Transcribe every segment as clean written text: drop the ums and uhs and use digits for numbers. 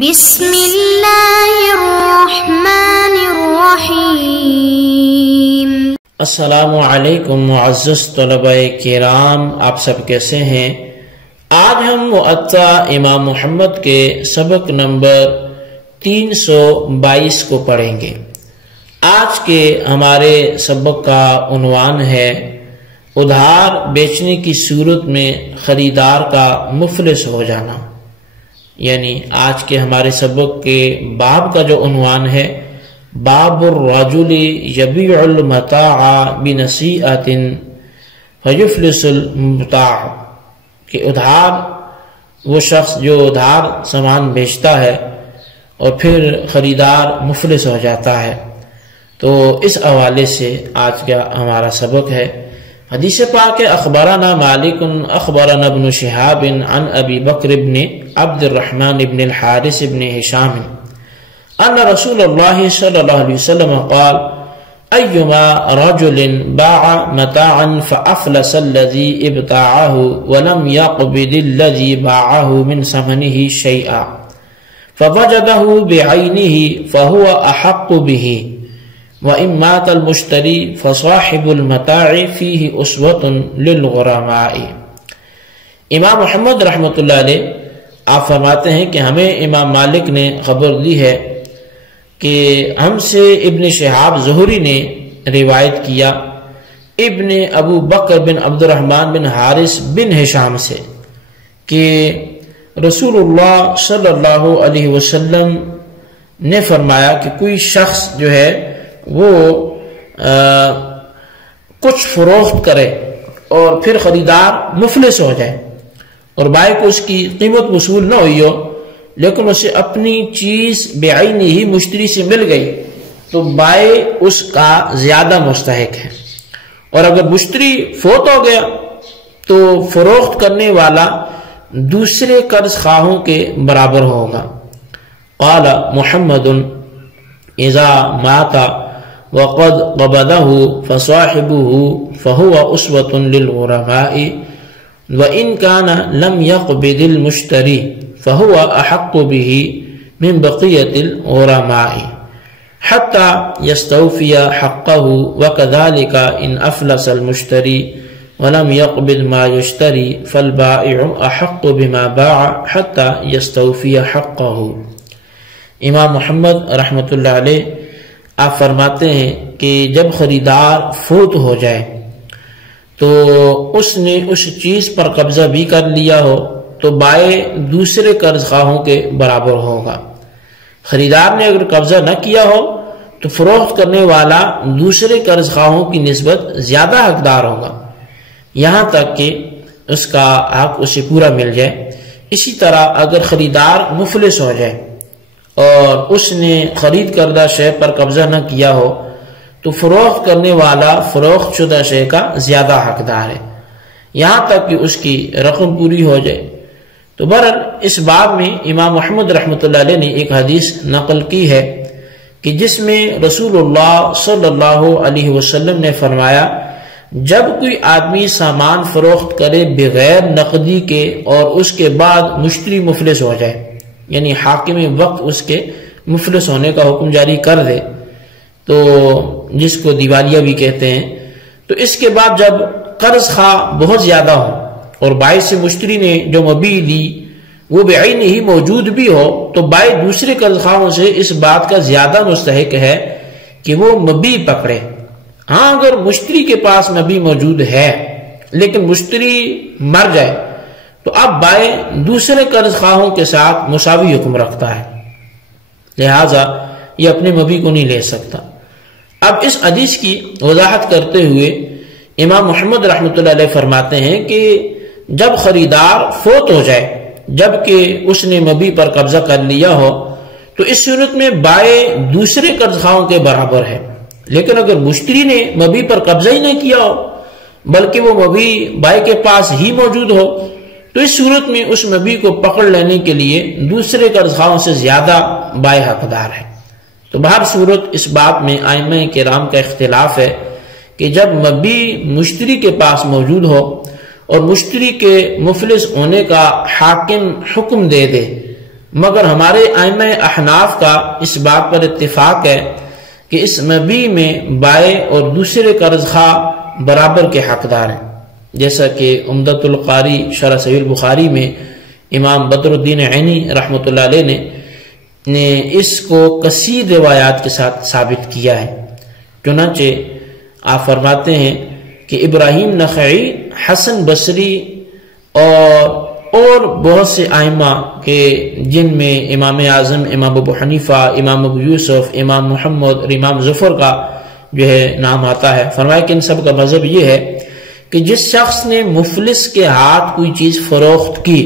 بسم اللہ الرحمن الرحیم۔ السلام علیکم معزز طلبہ کرام، آپ سب کیسے ہیں؟ آج ہم موطا امام محمد کے سبق نمبر 322 کو پڑھیں گے۔ آج کے ہمارے سبق کا عنوان ہے ادھار بیچنے کی صورت میں خریدار کا مفلس ہو جانا، یعنی آج کے ہمارے سبق کے باب کا جو عنوان ہے باب الرجل یبیع المتاع بنصیعۃ فیفلس المبتاع، کہ ادھار وہ شخص جو ادھار سامان بیچتا ہے اور پھر خریدار مفلس ہو جاتا ہے۔ تو اس حوالے سے آج کا ہمارا سبق ہے۔ حدیث پاک اخبرنا مالک اخبرنا ابن شہاب عن ابی بکر بن عبد الرحمن بن الحارث بن ہشام ان رسول اللہ صلی اللہ علیہ وسلم قال ایما رجل باع متاعا فافلس الذي ابتاعه ولم يقبض الذي باعه من ثمنه شيئا فوجده بعينه فهو احق به وَإِن مَاتَ الْمُشْتَرِي فَصَاحِبُ الْمَتَاعِ فِيهِ أُسْوَةٌ لِلْغُرَمَاءِ۔ امام محمد رحمۃ اللہ علیہ آپ فرماتے ہیں کہ ہمیں امام مالک نے خبر دی ہے کہ ہم سے ابن شہاب زہری نے روایت کیا ابن ابو بکر بن عبد الرحمن بن حارث بن ہشام سے کہ رسول اللہ صلی اللہ علیہ وسلم نے فرمایا کہ کوئی شخص جو ہے وہ کچھ فروخت کرے اور پھر خریدار مفلس ہو جائے اور بائع کو اس کی قیمت وصول نہ ہوئی ہو، لیکن اسے اپنی چیز بعینی ہی مشتری سے مل گئی، تو بائع اس کا زیادہ مستحق ہے، اور اگر مشتری فوت ہو گیا تو فروخت کرنے والا دوسرے قرض خواہوں کے برابر ہوگا۔ قال محمد اذا مات وقد قبضه فصاحبه فهو أسوة للغرماء وإن كان لم يقبض المشتري فهو أحق به من بقية الغرماء حتى يستوفي حقه وكذلك إن أفلس المشتري ولم يقبض ما يشتري فالبائع أحق بما باع حتى يستوفي حقه۔ امام محمد رحمۃ اللہ علیہ آپ فرماتے ہیں کہ جب خریدار فوت ہو جائے تو اس نے اس چیز پر قبضہ بھی کر لیا ہو تو بائع دوسرے قرض خواہوں کے برابر ہوگا۔ خریدار نے اگر قبضہ نہ کیا ہو تو فروخت کرنے والا دوسرے قرض خواہوں کی نسبت زیادہ حقدار ہوگا، یہاں تک کہ اس کا حق اسے پورا مل جائے۔ اسی طرح اگر خریدار مفلس ہو جائے اور اس نے خرید کردہ شے پر قبضہ نہ کیا ہو تو فروخت کرنے والا فروخت شدہ شے کا زیادہ حقدار ہے، یہاں تک کہ اس کی رقم پوری ہو جائے۔ تو بہرحال اس باب میں امام محمد رحمۃ اللہ علیہ نے ایک حدیث نقل کی ہے کہ جس میں رسول اللہ صلی اللہ علیہ وسلم نے فرمایا جب کوئی آدمی سامان فروخت کرے بغیر نقدی کے اور اس کے بعد مشتری مفلس ہو جائے، یعنی حاکم وقت اس کے مفلس ہونے کا حکم جاری کر دے، تو جس کو دیوالیہ بھی کہتے ہیں، تو اس کے بعد جب قرض خواہ بہت زیادہ ہو اور بائع سے مشتری نے جو مبیع لی وہ بعین ہی موجود بھی ہو تو بائع دوسرے قرض خواہوں سے اس بات کا زیادہ مستحق ہے کہ وہ مبیع پکڑے۔ ہاں اگر مشتری کے پاس مبیع موجود ہے لیکن مشتری مر جائے تو اب بائع دوسرے قرض خواہوں کے ساتھ مساوی حکم رکھتا ہے، لہذا یہ اپنے مبیع کو نہیں لے سکتا۔ اب اس حدیث کی وضاحت کرتے ہوئے امام محمد رحمۃ اللہ علیہ فرماتے ہیں کہ جب خریدار فوت ہو جائے جبکہ اس نے مبیع پر قبضہ کر لیا ہو تو اس صورت میں بائع دوسرے قرض خواہوں کے برابر ہے، لیکن اگر مشتری نے مبیع پر قبضہ ہی نہیں کیا ہو بلکہ وہ مبیع بائع کے پاس ہی موجود ہو تو اس صورت میں اس مبیع کو پکڑ لینے کے لیے دوسرے قرض خواہوں سے زیادہ بائع حقدار ہے۔ تو بہر صورت اس باب میں ائمہ کرام کا اختلاف ہے کہ جب مبیع مشتری کے پاس موجود ہو اور مشتری کے مفلس ہونے کا حاکم حکم دے دے مگر ہمارے ائمہ احناف کا اس بات پر اتفاق ہے کہ اس مبی میں بائع اور دوسرے قرض خواہ برابر کے حقدار ہیں، جیسا کہ عمدۃ القاری شرح صحیح البخاری میں امام بدر الدین عینی رحمۃ اللہ علیہ نے اس کو کثیر روایات کے ساتھ ثابت کیا ہے۔ چنانچہ آپ فرماتے ہیں کہ ابراہیم نخعی، حسن بصری اور بہت سے ائمہ کے جن میں امام اعظم امام ابو حنیفہ، امام ابو یوسف، امام محمد اور امام ظفر کا جو ہے نام آتا ہے، فرمایا کہ ان سب کا مذہب یہ ہے کہ جس شخص نے مفلس کے ہاتھ کوئی چیز فروخت کی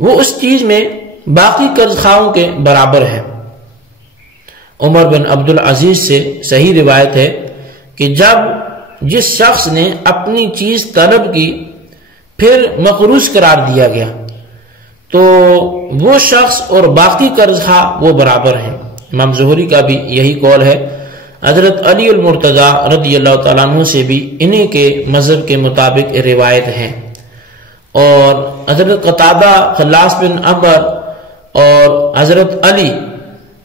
وہ اس چیز میں باقی قرض خواہوں کے برابر ہے۔ عمر بن عبدالعزیز سے صحیح روایت ہے کہ جب جس شخص نے اپنی چیز طلب کی پھر مقروض قرار دیا گیا تو وہ شخص اور باقی قرض خواہ وہ برابر ہیں۔ امام زہری کا بھی یہی قول ہے۔ حضرت علی المرتضی رضی اللہ تعالیٰ عنہ سے بھی انہی کے مذہب کے مطابق روایت ہیں، اور حضرت قتادہ، خلاص بن عمر اور حضرت علی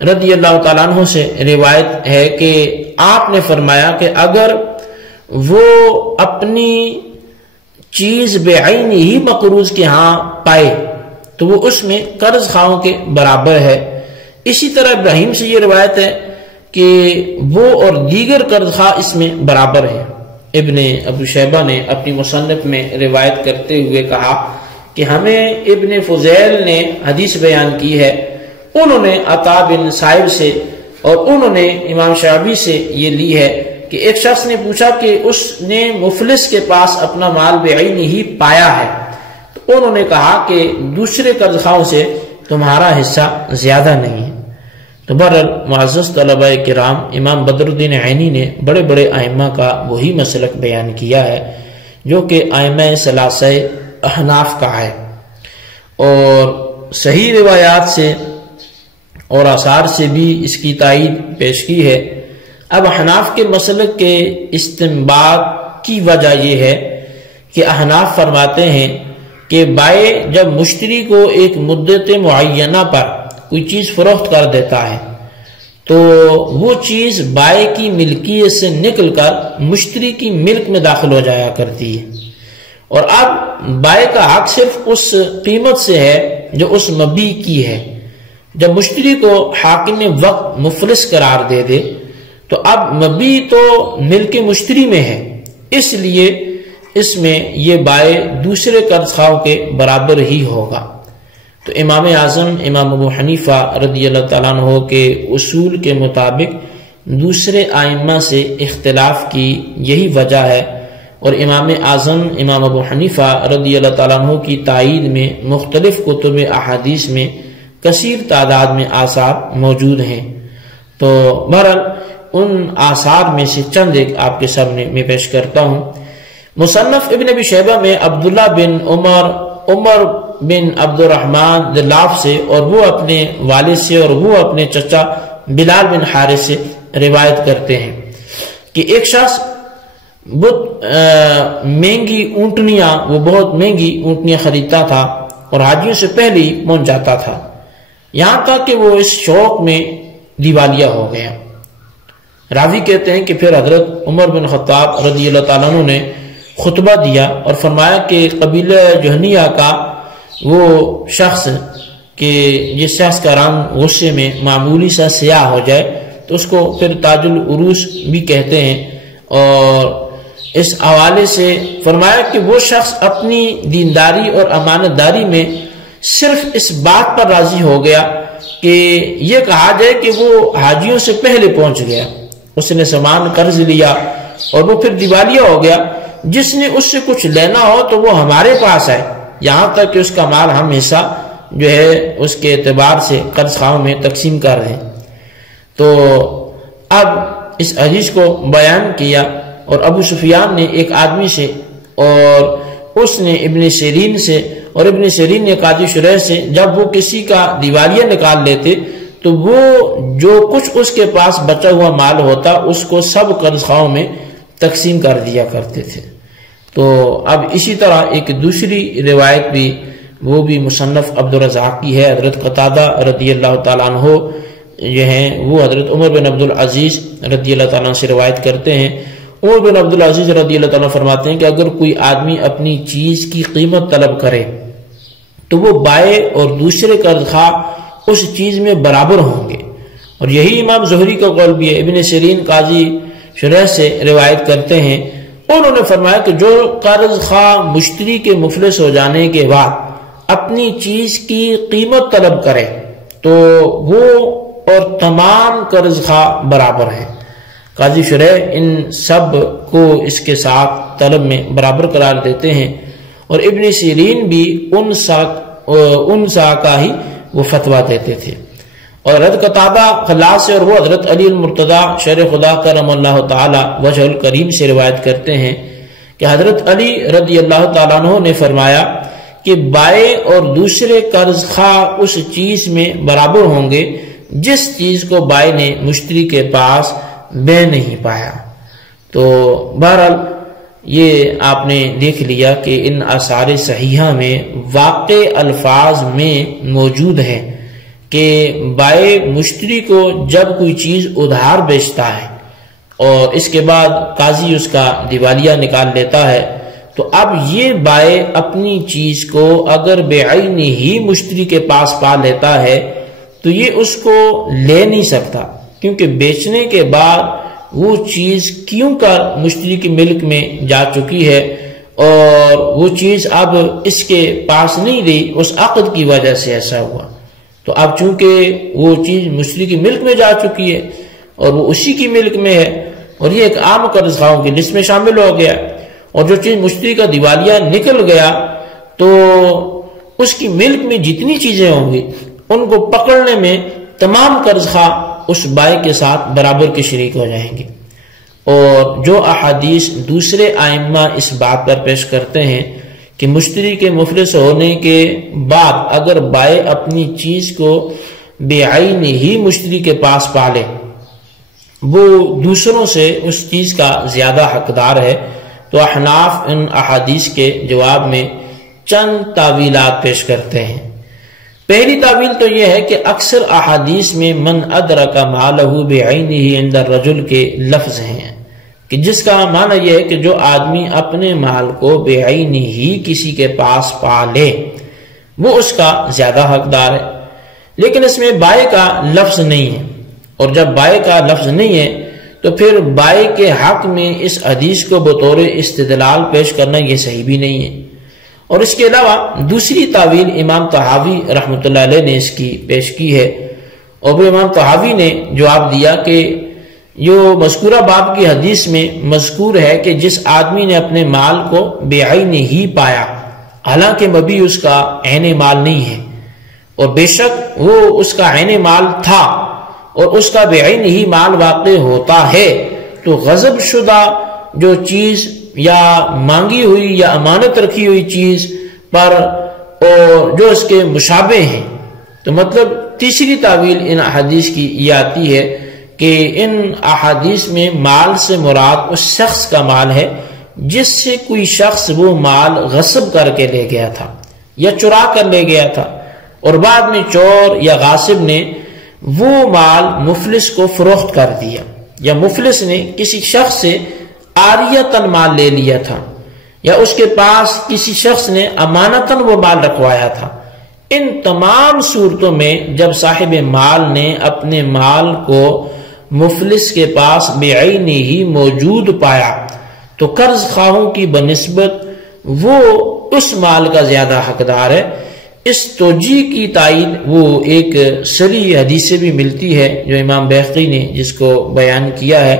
رضی اللہ تعالیٰ عنہ سے روایت ہے کہ آپ نے فرمایا کہ اگر وہ اپنی چیز بعین ہی مقروض کے ہاں پائے تو وہ اس میں قرض خواہوں کے برابر ہے۔ اسی طرح ابراہیم سے یہ روایت ہے کہ وہ اور دیگر قرض خواہ اس میں برابر ہیں۔ ابن ابو شیبہ نے اپنی مصنف میں روایت کرتے ہوئے کہا کہ ہمیں ابن فضیل نے حدیث بیان کی ہے، انہوں نے عطا بن صائب سے اور انہوں نے امام شعبی سے یہ لی ہے کہ ایک شخص نے پوچھا کہ اس نے مفلس کے پاس اپنا مال بعین ہی پایا ہے، تو انہوں نے کہا کہ دوسرے قرض خواہوں سے تمہارا حصہ زیادہ نہیں ہے۔ تو بہرحال معزز طلباء کرام، امام بدر الدین عینی نے بڑے بڑے ائمہ کا وہی مسلک بیان کیا ہے جو کہ ائمہ ثلاثہ احناف کا ہے، اور صحیح روایات سے اور آثار سے بھی اس کی تائید پیش کی ہے۔ اب احناف کے مسلک کے استنباط کی وجہ یہ ہے کہ احناف فرماتے ہیں کہ بائع جب مشتری کو ایک مدت معینہ پر کوئی چیز فروخت کر دیتا ہے تو وہ چیز بائع کی ملکیت سے نکل کر مشتری کی ملک میں داخل ہو جایا کرتی ہے، اور اب بائع کا حق صرف اس قیمت سے ہے جو اس مبیع کی ہے۔ جب مشتری کو حاکم وقت مفلس قرار دے دے تو اب مبیع تو ملک مشتری میں ہے، اس لیے اس میں یہ بائع دوسرے قرض خواہوں کے برابر ہی ہوگا۔ تو امام اعظم امام ابو حنیفہ رضی اللہ تعالیٰ عنہ کے اصول کے مطابق دوسرے ائمہ سے اختلاف کی یہی وجہ ہے، اور امام اعظم امام ابو حنیفہ رضی اللہ تعالیٰ عنہ کی تائید میں مختلف کتب احادیث میں کثیر تعداد میں آثار موجود ہیں۔ تو بہرحال ان آثار میں سے چند ایک آپ کے سامنے میں پیش کرتا ہوں۔ مصنف ابن ابی شیبہ میں عبداللہ بن عمر بن عبد الرحمن دلاف سے اور وہ اپنے والد سے اور وہ اپنے چچا بلال بن حارث سے روایت کرتے ہیں کہ ایک شخص مہنگی اونٹنیاں، وہ بہت مہنگی اونٹنیاں خریدتا تھا اور حاجیوں سے پہلے ہی پہنچ جاتا تھا، یہاں تک کہ وہ اس شوق میں دیوالیہ ہو گیا۔ راوی کہتے ہیں کہ پھر حضرت عمر بن خطاب رضی اللہ تعالیٰ عنہ نے خطبہ دیا اور فرمایا کہ قبیلہ جہنیہ کا وہ شخص کہ جس شخص کا رنگ غصے میں معمولی سا سیاہ ہو جائے تو اس کو پھر تاج العروس بھی کہتے ہیں، اور اس حوالے سے فرمایا کہ وہ شخص اپنی دینداری اور امانت داری میں صرف اس بات پر راضی ہو گیا کہ یہ کہا جائے کہ وہ حاجیوں سے پہلے پہنچ گیا، اس نے سامان قرض لیا اور وہ پھر دیوالیہ ہو گیا، جس نے اس سے کچھ لینا ہو تو وہ ہمارے پاس آئے، یہاں تک کہ اس کا مال ہم حصہ جو ہے اس کے اعتبار سے قرض خواہوں میں تقسیم کر رہے ہیں۔ تو اب اس حدیث کو بیان کیا، اور ابو سفیان نے ایک آدمی سے اور اس نے ابن سیرین سے اور ابن سیرین نے قاضی شریح سے جب وہ کسی کا دیوالیہ نکال لیتے تو وہ جو کچھ اس کے پاس بچا ہوا مال ہوتا اس کو سب قرض خواہوں میں تقسیم کر دیا کرتے تھے۔ تو اب اسی طرح ایک دوسری روایت بھی وہ بھی مصنف عبدالرزاق کی ہے۔ حضرت قتادہ رضی اللہ تعالیٰ عنہ جو ہیں وہ حضرت عمر بن عبدالعزیز رضی اللہ تعالیٰ عنہ سے روایت کرتے ہیں۔ عمر بن عبدالعزیز رضی اللہ تعالیٰ عنہ فرماتے ہیں کہ اگر کوئی آدمی اپنی چیز کی قیمت طلب کرے تو وہ بائع اور دوسرے قرض خواہ اس چیز میں برابر ہوں گے، اور یہی امام زہری کا قول بھی ہے۔ ابن سیرین قاضی شریح سے روایت کرتے ہیں، انہوں نے فرمایا کہ جو قرض خواہ مشتری کے مفلس ہو جانے کے بعد اپنی چیز کی قیمت طلب کرے تو وہ اور تمام قرض خواہ برابر ہیں۔ قاضی شریح ان سب کو اس کے ساتھ طلب میں برابر قرار دیتے ہیں، اور ابن سیرین بھی ان سا کا ہی وہ فتویٰ دیتے تھے۔ اور حضرت قتادہ خلاص سے اور وہ حضرت علی المرتضیٰ شیر خدا کرم اللہ تعالی وجہ الکریم سے روایت کرتے ہیں کہ حضرت علی رضی اللہ تعالیٰ عنہ نے فرمایا کہ بائع اور دوسرے قرض خواہ اس چیز میں برابر ہوں گے جس چیز کو بائع نے مشتری کے پاس بے نہیں پایا۔ تو بہرحال یہ آپ نے دیکھ لیا کہ ان آثار صحیحہ میں واقع الفاظ میں موجود ہے کہ بائع مشتری کو جب کوئی چیز ادھار بیچتا ہے اور اس کے بعد قاضی اس کا دیوالیہ نکال لیتا ہے تو اب یہ بائع اپنی چیز کو اگر بعین ہی مشتری کے پاس پا لیتا ہے تو یہ اس کو لے نہیں سکتا، کیونکہ بیچنے کے بعد وہ چیز کیوں کر مشتری کی ملک میں جا چکی ہے اور وہ چیز اب اس کے پاس نہیں رہی، اس عقد کی وجہ سے ایسا ہوا۔ تو اب چونکہ وہ چیز مشتری کی ملک میں جا چکی ہے اور وہ اسی کی ملک میں ہے اور یہ ایک عام قرض خواہوں کی لسٹ میں شامل ہو گیا، اور جو چیز مشتری کا دیوالیہ نکل گیا تو اس کی ملک میں جتنی چیزیں ہوں گی ان کو پکڑنے میں تمام قرض خواہ اس بائع کے ساتھ برابر کے شریک ہو جائیں گے۔ اور جو احادیث دوسرے ائمہ اس بات پر پیش کرتے ہیں کہ مشتری کے مفلس ہونے کے بعد اگر بائع اپنی چیز کو بعین ہی مشتری کے پاس پالے وہ دوسروں سے اس چیز کا زیادہ حقدار ہے، تو احناف ان احادیث کے جواب میں چند تعویلات پیش کرتے ہیں۔ پہلی تعویل تو یہ ہے کہ اکثر احادیث میں من ادرک مالہ بعینہ عند الرجل کے لفظ ہیں کہ جس کا معنی یہ ہے کہ جو آدمی اپنے مال کو بعین ہی کسی کے پاس پا لے وہ اس کا زیادہ حقدار ہے، لیکن اس میں بائع کا لفظ نہیں ہے، اور جب بائع کا لفظ نہیں ہے تو پھر بائع کے حق میں اس حدیث کو بطور استدلال پیش کرنا یہ صحیح بھی نہیں ہے۔ اور اس کے علاوہ دوسری تعویل امام طحاوی رحمۃ اللہ علیہ نے اس کی پیش کی ہے، اور وہ امام طحاوی نے جواب دیا کہ جو مذکورہ باب کی حدیث میں مذکور ہے کہ جس آدمی نے اپنے مال کو بعین ہی پایا حالانکہ مبی اس کا عین مال نہیں ہے، اور بے شک وہ اس کا عین مال تھا اور اس کا بعین ہی مال واقع ہوتا ہے، تو غصب شدہ جو چیز یا مانگی ہوئی یا امانت رکھی ہوئی چیز پر اور جو اس کے مشابہ ہیں، تو مطلب تیسری تعویل ان احادیث کی یہ آتی ہے کہ ان احادیث میں مال سے مراد اس شخص کا مال ہے جس سے کوئی شخص وہ مال غصب کر کے لے گیا تھا یا چرا کر لے گیا تھا، اور بعد میں چور یا غاصب نے وہ مال مفلس کو فروخت کر دیا، یا مفلس نے کسی شخص سے عاریتاً مال لے لیا تھا، یا اس کے پاس کسی شخص نے امانتاً وہ مال رکھوایا تھا۔ ان تمام صورتوں میں جب صاحب مال نے اپنے مال کو مفلس کے پاس بعین ہی موجود پایا تو قرض خواہوں کی بنسبت وہ اس مال کا زیادہ حقدار ہے۔ اس توجیہ کی تائید وہ ایک صریح حدیث سے بھی ملتی ہے جو امام بیہقی نے جس کو بیان کیا ہے،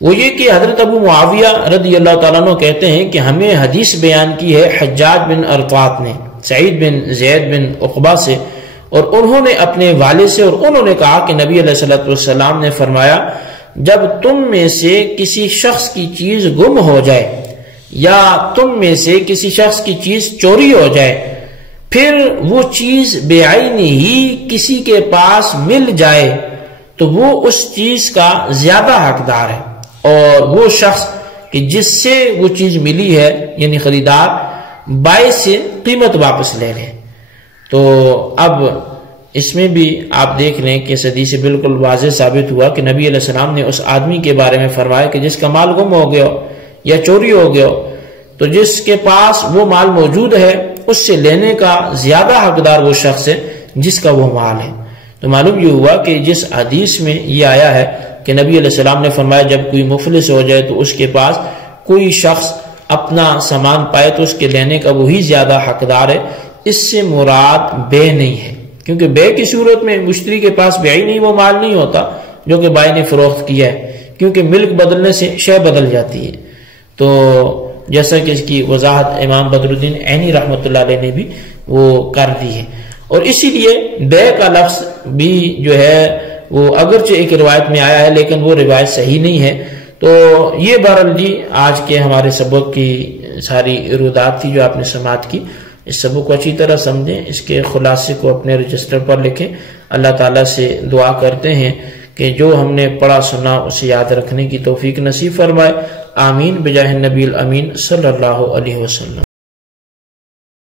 وہ یہ کہ حضرت ابو معاویہ رضی اللہ تعالیٰ عنہ کہتے ہیں کہ ہمیں حدیث بیان کی ہے حجاج بن ارطاط نے سعید بن زید بن عقبہ سے، اور انہوں نے اپنے والد سے، اور انہوں نے کہا کہ نبی علیہ الصلوۃ والسلام نے فرمایا جب تم میں سے کسی شخص کی چیز گم ہو جائے یا تم میں سے کسی شخص کی چیز چوری ہو جائے پھر وہ چیز بعین ہی کسی کے پاس مل جائے تو وہ اس چیز کا زیادہ حقدار ہے، اور وہ شخص کہ جس سے وہ چیز ملی ہے یعنی خریدار بائع سے قیمت واپس لے لے۔ تو اب اس میں بھی آپ دیکھ لیں کہ اس حدیث سے بالکل واضح ثابت ہوا کہ نبی علیہ السلام نے اس آدمی کے بارے میں فرمایا کہ جس کا مال گم ہو گیا یا چوری ہو گیا، تو جس کے پاس وہ مال موجود ہے اس سے لینے کا زیادہ حقدار وہ شخص ہے جس کا وہ مال ہے۔ تو معلوم یہ ہوا کہ جس حدیث میں یہ آیا ہے کہ نبی علیہ السلام نے فرمایا جب کوئی مفلس ہو جائے تو اس کے پاس کوئی شخص اپنا سامان پائے تو اس کے لینے کا وہی زیادہ حقدار ہے، اس سے مراد بے نہیں ہے، کیونکہ بے کی صورت میں مشتری کے پاس بے ہی نہیں، وہ مال نہیں ہوتا جو کہ بائی نے فروخت کیا ہے، کیونکہ ملک بدلنے سے شے بدل جاتی ہے۔ تو جیسا کہ اس کی وضاحت امام بدر الدین عینی رحمۃ اللہ علیہ نے بھی وہ کر دی ہے، اور اسی لیے بے کا لفظ بھی جو ہے وہ اگرچہ ایک روایت میں آیا ہے لیکن وہ روایت صحیح نہیں ہے۔ تو یہ بہرحال جی آج کے ہمارے سبق کی ساری ایرادات تھی جو آپ نے سماعت کی۔ اس سبق کو اچھی طرح سمجھیں، اس کے خلاصے کو اپنے رجسٹر پر لکھیں۔ اللہ تعالیٰ سے دعا کرتے ہیں کہ جو ہم نے پڑھا سنا اسے یاد رکھنے کی توفیق نصیب فرمائے۔ آمین بجاہ النبی الامین صلی اللہ علیہ وسلم۔